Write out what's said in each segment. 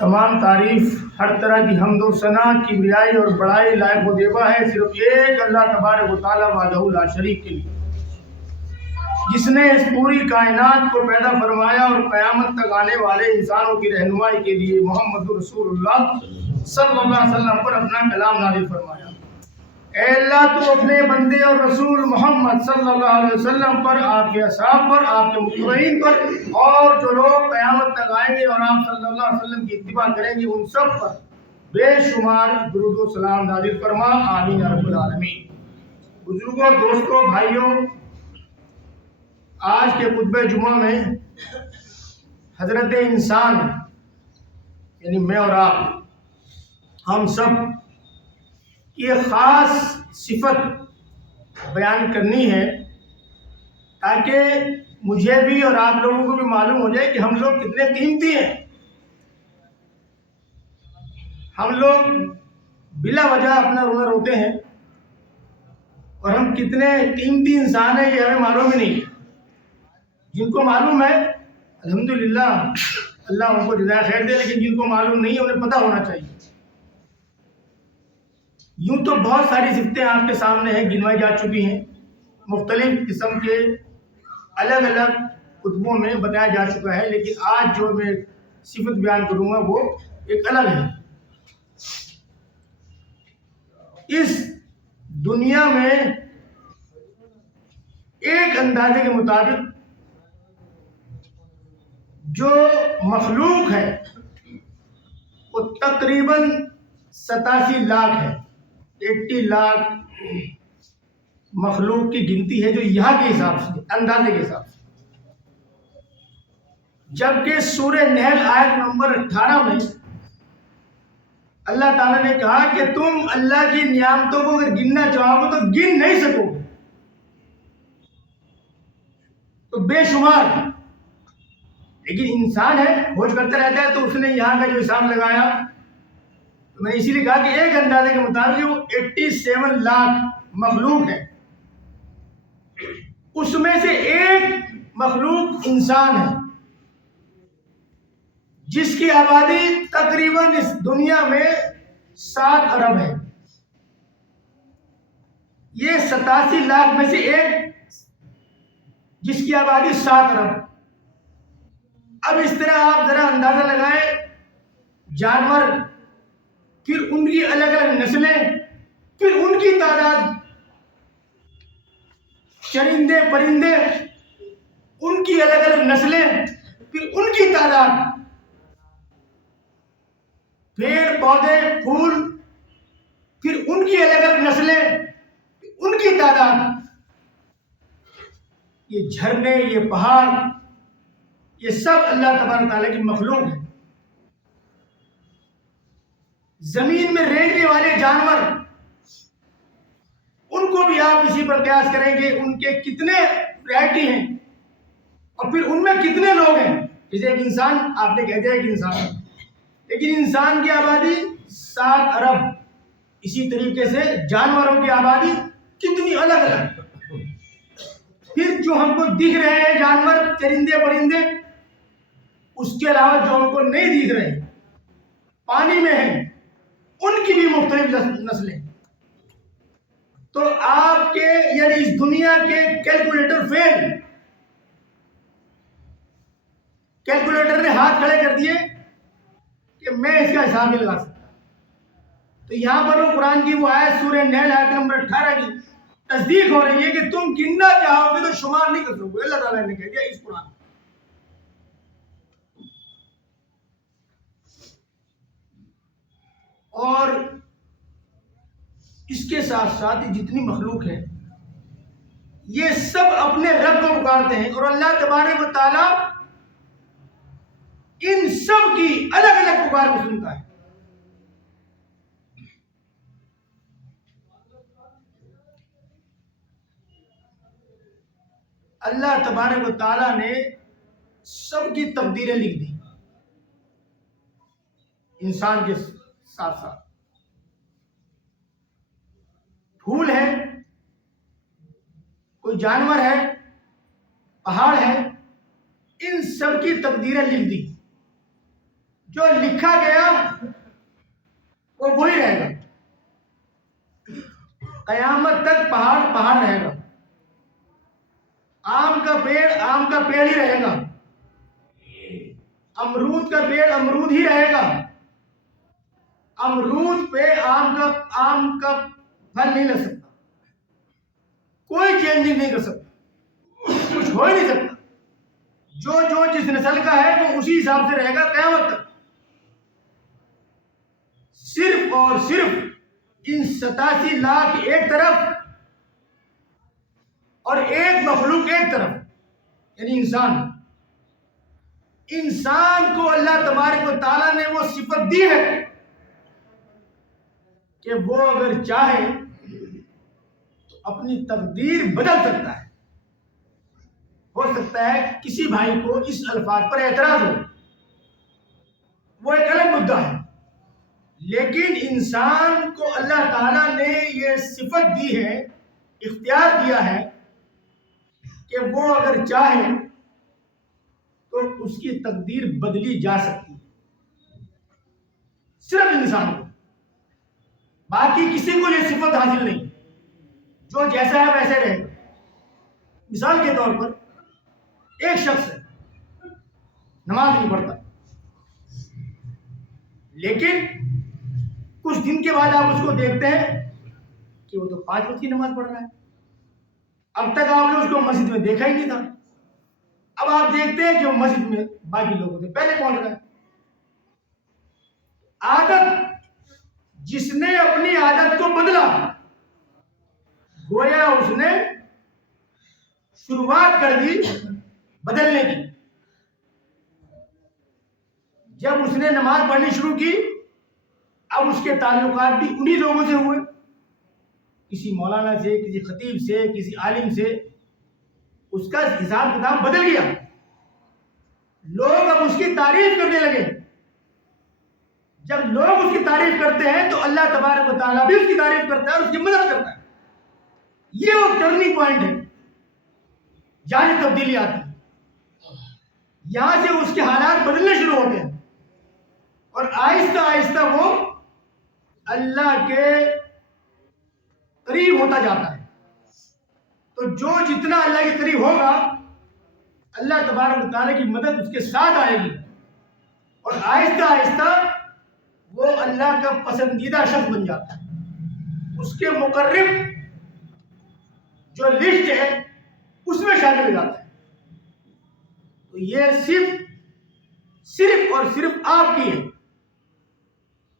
تمام تعریف، ہر طرح کی حمد و ثنا، کبریائی اور بڑائی لائق و دیبا ہے صرف ایک اللہ تبارک و تعالیٰ وحدہ لا شریک کے لیے، جس نے اس پوری کائنات کو پیدا فرمایا اور قیامت تک آنے والے انسانوں کی رہنمائی کے لیے محمد رسول اللہ صلی اللہ علیہ وسلم پر اپنا کلام نازل فرمایا۔ اے اللہ، تو اپنے بندے اور رسول محمد صلی اللہ علیہ وسلم پر، آپ کے اصحاب پر، آپ کے متبعین پر، اور جو لوگ قیامت تک آئیں گے اور آپ صلی اللہ علیہ وسلم کی اتباع کریں گے ان سب پر بے شمار درود و سلام نازل فرما، آمین یا رب العالمین۔ بزرگوں، دوستوں، بھائیوں، آج کے خطبہ جمعہ میں حضرت انسان یعنی میں اور آپ، ہم سب کی ایک خاص صفت بیان کرنی ہے تاکہ مجھے بھی اور آپ لوگوں کو بھی معلوم ہو جائے کہ ہم لوگ کتنے قیمتی ہیں۔ ہم لوگ بلا وجہ اپنا رونا روتے ہیں اور ہم کتنے قیمتی انسان ہیں یہ ہمیں معلوم ہی نہیں۔ جن کو معلوم ہے الحمدللہ، اللہ ان کو جزائے خیر دے، لیکن جن کو معلوم نہیں ہے انہیں پتہ ہونا چاہیے۔ یوں تو بہت ساری صفتیں آپ کے سامنے ہیں، گنوائی جا چکی ہیں، مختلف قسم کے الگ الگ خطبوں میں بتایا جا چکا ہے، لیکن آج جو میں صفت بیان کروں گا وہ ایک الگ ہے۔ اس دنیا میں ایک اندازے کے مطابق جو مخلوق ہے وہ تقریباً 87 لاکھ ہے، 80 لاکھ مخلوق کی گنتی ہے جو یہاں کے حساب سے، اندازے کے حساب سے۔ جبکہ سورہ نحل آیت نمبر 18 میں اللہ تعالیٰ نے کہا کہ تم اللہ کی نعمتوں کو اگر گننا چاہو گے تو گن نہیں سکو گے، تو بے شمار۔ لیکن انسان ہے، کھوج کرتا رہتا ہے، تو اس نے یہاں کا جو حساب لگایا، تو میں نے اسی لیے کہا کہ ایک اندازے کے مطابق وہ 87 لاکھ مخلوق ہے، اس میں سے ایک مخلوق انسان ہے جس کی آبادی تقریباً اس دنیا میں 7 ارب ہے۔ یہ 87 لاکھ میں سے ایک جس کی آبادی 7 ارب۔ اب اس طرح آپ ذرا اندازہ لگائیں، جانور، پھر ان کی الگ الگ نسلیں، پھر ان کی تعداد، چرندے پرندے، ان کی الگ الگ نسلیں، پھر ان کی تعداد، پیڑ پودے پھول، پھر ان کی الگ الگ نسلیں، ان کی تعداد، یہ جھرنے، یہ پہاڑ، یہ سب اللہ تبارک تعالیٰ کی مخلوق ہے۔ زمین میں رینگنے والے جانور، ان کو بھی آپ اسی پر قیاس کریں گے، ان کے کتنے ورائٹی ہیں اور پھر ان میں کتنے لوگ ہیں۔ جیسے ایک انسان، آپ نے کہہ دیا ایک انسان، لیکن انسان کی آبادی 7 ارب، اسی طریقے سے جانوروں کی آبادی کتنی الگ الگ۔ پھر جو ہم کو دکھ رہے ہیں جانور، چرندے پرندے، اس کے علاوہ جو ہم کو نہیں دکھ رہے، پانی میں ہیں، ان کی بھی مختلف نسلیں۔ تو آپ کے یعنی اس دنیا کے کیلکولیٹر فیل، کیلکولیٹر نے ہاتھ کھڑے کر دیے کہ میں اس کا حساب نہیں لگا سکتا۔ تو یہاں پر وہ قرآن کی وہ آیت سورہ نحل آیت نمبر 18 کی تصدیق ہو رہی ہے کہ تم گننا چاہو گے تو شمار نہیں کر سکو گے۔ اللہ تعالیٰ نے کہہ دیا اس قرآن۔ اور اس کے ساتھ ساتھ جتنی مخلوق ہے یہ سب اپنے رب کو پکارتے ہیں، اور اللہ تبارک و تعالیٰ ان سب کی الگ الگ پکار کو سنتا ہے۔ اللہ تبارک و تعالیٰ نے سب کی تقدیریں لکھ دی انسان کے ساتھ ساتھ۔ پھول ہے، کوئی جانور ہے، پہاڑ ہے، ان سب کی تقدیریں لکھ دی۔ جو لکھا گیا وہ وہی رہے گا، قیامت تک پہاڑ پہاڑ رہے گا، آم کا پیڑ ہی رہے گا، امرود کا پیڑ امرود ہی رہے گا، امرود پہ آم کا پھل نہیں لگ سکتا، کوئی چینجنگ نہیں کر سکتا، کچھ ہو ہی نہیں سکتا، جو جس نسل کا ہے وہ اسی حساب سے رہے گا قیامت تک۔ صرف اور صرف ان 87 لاکھ ایک طرف اور ایک مخلوق ایک طرف، یعنی انسان کو اللہ تبارک و تعالیٰ نے وہ صفت دی ہے کہ وہ اگر چاہے تو اپنی تقدیر بدل سکتا ہے۔ ہو سکتا ہے کسی بھائی کو اس الفاظ پر اعتراض ہو، وہ ایک الگ مدعا ہے، لیکن انسان کو اللہ تعالیٰ نے یہ صفت دی ہے، اختیار دیا ہے کہ وہ اگر چاہے تو اس کی تقدیر بدلی جا سکتی ہے، صرف انسان کو، باقی کسی کو یہ صفت حاصل نہیں، جو جیسا ہے ویسے رہے گا۔ مثال کے طور پر ایک شخص ہے، نماز نہیں پڑھتا، لیکن کچھ دن کے بعد آپ اس کو دیکھتے ہیں کہ وہ تو 5 وقت کی نماز پڑھ رہا ہے، اب تک آپ نے اس کو مسجد میں دیکھا ہی نہیں تھا، اب آپ دیکھتے ہیں کہ وہ مسجد میں باقی لوگوں سے پہلے پہنچ رہا ہے۔ عادت، جس نے اپنی عادت کو بدلا، گویا اس نے شروعات کر دی بدلنے کی۔ جب اس نے نماز پڑھنی شروع کی، اب اس کے تعلقات بھی انہی لوگوں سے ہوئے، کسی مولانا سے، کسی خطیب سے، کسی عالم سے، اس کا حساب کتاب بدل گیا، لوگ اب اس کی تعریف کرنے لگے۔ جب لوگ اس کی تعریف کرتے ہیں تو اللہ تبارک و تعالیٰ بھی اس کی تعریف کرتا ہے اور اس کی مدد کرتا ہے۔ یہ وہ ٹرننگ پوائنٹ ہے جہاں سے تبدیلی آتی ہے، یہاں سے اس کے حالات بدلنے شروع ہوتے ہیں اور آہستہ آہستہ وہ اللہ کے قریب ہوتا جاتا ہے۔ تو جو جتنا اللہ کے قریب ہوگا، اللہ تبارک و تعالیٰ کی مدد اس کے ساتھ آئے گی اور آہستہ آہستہ وہ اللہ کا پسندیدہ شخص بن جاتا ہے، اس کے مقرب جو لسٹ ہے اس میں شامل ہو جاتا ہے۔ تو یہ صرف اور صرف آپ کی ہے،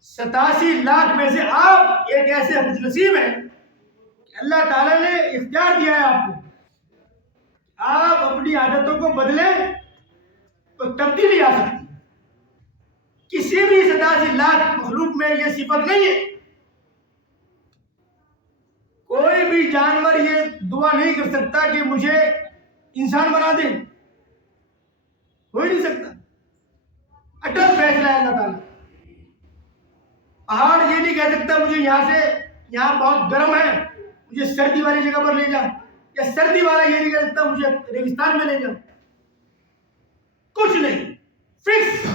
87 لاکھ میں سے آپ ایک ایسے خوش نصیب ہیں کہ اللہ تعالیٰ نے اختیار دیا ہے آپ کو، آپ اپنی عادتوں کو بدلیں تو تبدیلی آ سکتی ہے۔ کسی بھی 87 لاکھ مخلوق میں یہ صفت نہیں ہے۔ کوئی بھی جانور یہ دعا نہیں کر سکتا کہ مجھے انسان بنا دے، ہو ہی نہیں سکتا، اٹل فیصلہ ہے اللہ تعالیٰ۔ پہاڑ یہ نہیں کہہ سکتا مجھے یہاں بہت گرم ہے، مجھے سردی والی جگہ پر لے جا، یا سردی والا یہ نہیں کہہ سکتا مجھے ریگستان میں لے جا، کچھ نہیں، فکس۔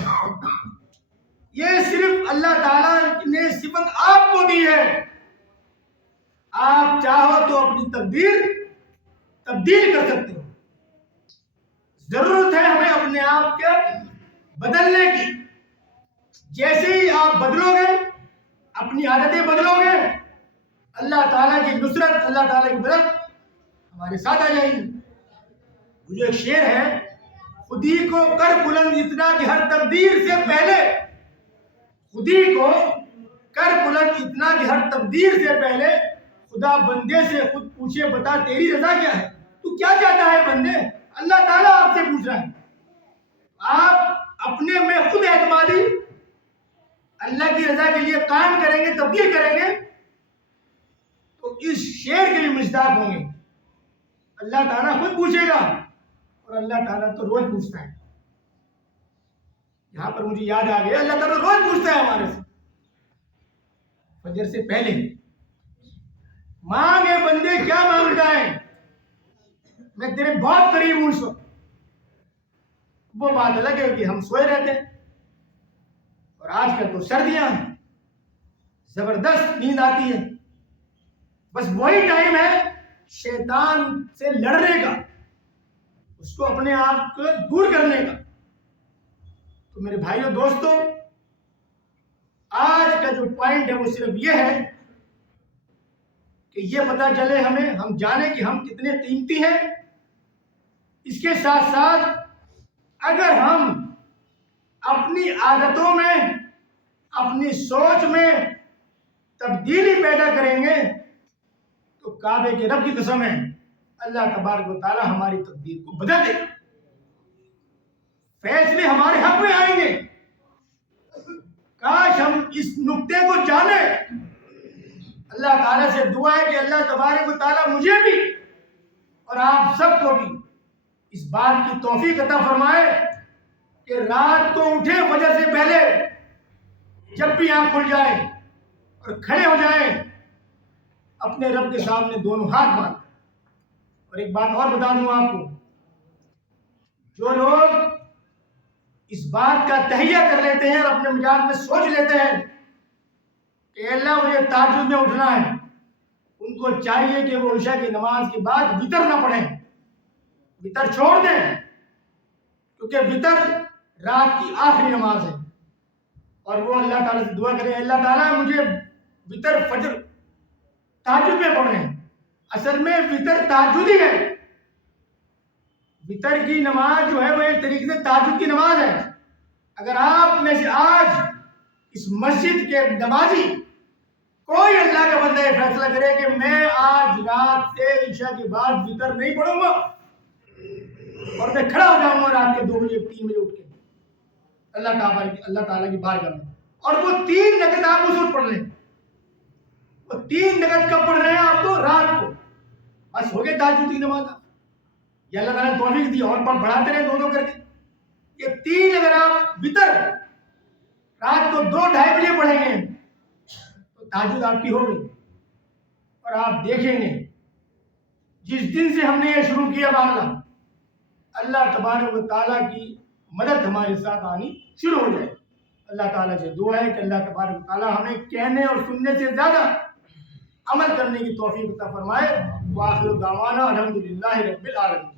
یہ صرف اللہ تعالیٰ نے صفت آپ کو دی ہے، آپ چاہو تو اپنی تقدیر تبدیل کر سکتے ہو۔ ضرورت ہے ہمیں اپنے آپ کے بدلنے کی۔ جیسے ہی آپ بدلو گے، اپنی عادتیں بدلو گے، اللہ تعالیٰ کی نصرت، اللہ تعالیٰ کی مدد ہمارے ساتھ آ جائے گی۔ جو ایک شعر ہے، خودی کو کر بلند اتنا کہ ہر تقدیر سے پہلے، خودی کو کر بلند اتنا کہ ہر تقدیر سے پہلے خدا بندے سے خود پوچھے بتا تیری رضا کیا ہے، تو کیا چاہتا ہے بندے؟ اللہ تعالیٰ آپ سے پوچھ رہا ہے۔ آپ اپنے میں خود اعتمادی اللہ کی رضا کے لیے قائم کریں گے، تبدیل کریں گے، تو اس شعر کے بھی مصداق ہوں گے۔ اللہ تعالیٰ خود پوچھے گا، اور اللہ تعالیٰ تو روز پوچھتا ہے۔ یہاں پر مجھے یاد آ گیا، اللہ تعالیٰ روز پوچھتا ہے ہمارے سے، فجر سے پہلے، مانگے بندے کیا مانگتا ہے، میں تیرے بہت قریب ہوں اس وقت۔ وہ بات الگ ہے کہ ہم سوئے رہتے ہیں، اور آج کل تو سردیاں ہیں، زبردست نیند آتی ہے، بس وہی ٹائم ہے شیطان سے لڑنے کا، اس کو اپنے آپ کو دور کرنے کا۔ تو میرے بھائیوں دوستوں، آج کا جو پوائنٹ ہے وہ صرف یہ ہے کہ یہ پتا چلے ہمیں، ہم جانیں کہ ہم کتنے قیمتی ہیں۔ اس کے ساتھ ساتھ اگر ہم اپنی عادتوں میں، اپنی سوچ میں تبدیلی پیدا کریں گے تو کعبے کے رب کی قسم ہے اللہ تبارک و تعالی ہماری تقدیر کو بدل دے گا، فیصلے ہمارے حق میں آئیں گے۔ کاش ہم اس نقطے کو جانیں۔ اللہ تعالیٰ سے دعا ہے کہ اللہ تبارک و تعالیٰ مجھے بھی اور آپ سب کو بھی اس بات کی توفیق عطا فرمائے کہ رات کو اٹھے فجر سے پہلے، جب بھی آنکھ کھل جائے اور کھڑے ہو جائیں اپنے رب کے سامنے دونوں ہاتھ باندھ۔ اور ایک بات اور بتا دوں آپ کو، جو لوگ اس بات کا تہیہ کر لیتے ہیں اور اپنے مزاج میں سوچ لیتے ہیں کہ اللہ مجھے تہجد میں اٹھنا ہے، ان کو چاہیے کہ وہ عشاء کی نماز کے بعد وتر نہ پڑھیں، وتر چھوڑ دیں، کیونکہ وتر رات کی آخری نماز ہے۔ اور وہ اللہ تعالیٰ سے دعا کریں اللہ تعالیٰ مجھے وتر فجر تہجد میں پڑھنے ہیں۔ اصل میں وتر تہجد ہی ہے، وتر کی نماز جو ہے وہ ایک طریقے سے تہجد کی نماز ہے۔ اگر آپ میں سے آج اس مسجد کے نمازی کوئی اللہ کا بندہ یہ فیصلہ کرے کہ میں آج رات سے عشاء کے بعد وتر نہیں پڑھوں گا اور میں کھڑا ہو جاؤں گا رات کے 2 بجے 3 بجے اٹھ کے اللہ تعالیٰ کی بارگاہ میں، اور وہ 3 رکعت آپ اس وقت پڑھ لیں، وہ 3 رکعت کب پڑھ رہے ہیں آپ کو؟ رات کو، بس ہو گئے تہجد کی نماز۔ یہ اللہ تعالیٰ نے توفیق دی، اور بڑھاتے رہے 2 کر کے۔ یہ 3 اگر آپ وتر رات کو 2-2:30 بجے پڑھیں گے تو تہجد آپ کی ہو گئی۔ اور آپ دیکھیں گے جس دن سے ہم نے یہ شروع کیا معاملہ، اللہ تبارک و تعالیٰ کی مدد ہمارے ساتھ آنی شروع ہو جائے۔ اللہ تعالیٰ سے دعا ہے کہ اللہ تبارک و تعالیٰ ہمیں کہنے اور سننے سے زیادہ عمل کرنے کی توفیق عطا فرمائے۔ وآخر دعوانا الحمدللہ رب العالمین۔